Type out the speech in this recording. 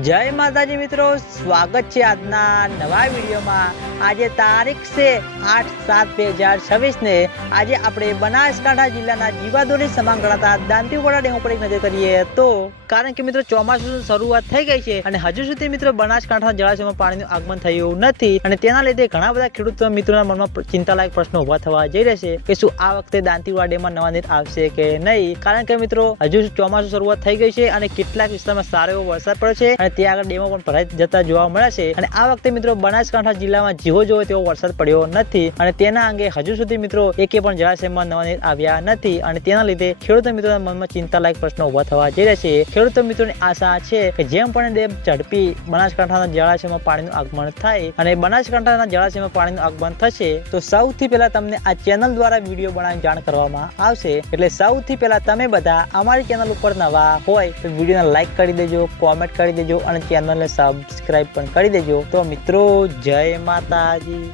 જય માતાજી મિત્રો, સ્વાગત છે આજના નવા વિડીયોમાં। આજે તારીખ છે 8/7/2026 ને આજે આપણે બનાસકાંઠા જિલ્લાના જીવાદોરી સમાન ગણાતા દાંતીવાડા ડેમ ઉપર એક નજર કરીએ તો કારણ કે મિત્રો ચોમાસું શરૂઆત થઈ ગઈ છે અને હજુ સુધી મિત્રો બનાસકાંઠા જળાશયમાં પાણીનું આગમન થયું નથી અને તેના લીધે ઘણા બધા ખેડૂતો મિત્રોના મનમાં ચિંતાલાયક પ્રશ્નો ઉભા થવા જઈ રહેશે કે શું આ વખતે દાંતીવાડા ડેમમાં નવા નીર આવશે કે નહીં। કારણ કે મિત્રો હજુ ચોમાસું શરૂઆત થઈ ગઈ છે અને કેટલાક વિસ્તારમાં સારો એવો વરસાદ પડ્યો છે અને ત્યાં આગળ ડેમો પણ ભરાઈ જતા જોવા મળે છે અને આ વખતે મિત્રો બનાસકાંઠા જિલ્લામાં જેવો જોવો તેવો વરસાદ પડ્યો નથી અને તેના અંગે હજુ સુધી મિત્રો એકે પણ જળાશયમાં નવા નીર આવ્યા નથી અને તેના લીધે ખેડૂતો મિત્રોના મનમાં ચિંતાલાયક પ્રશ્નો ઉભા થવા જઈ રહ્યા છે। ખેડૂતો મિત્રોની આશા છે કે જેમ પણ ડેમ ઝડપી બનાસકાંઠાના જળાશયમાં પાણીનું આગમન થાય અને બનાસકાંઠાના જળાશયમાં પાણીનું આગમન થશે તો સૌથી પહેલા તમને આ ચેનલ દ્વારા વિડીયો બનાવીને જાણ કરવામાં આવશે। એટલે સૌથી પહેલા તમે બધા અમારી ચેનલ ઉપર નવા હોય તો વિડીયોને લાઈક કરી દેજો, કોમેન્ટ કરી દેજો અને ચેનલને સબસ્ક્રાઇબ પણ કરી દેજો। તો મિત્રો જય માતાજી।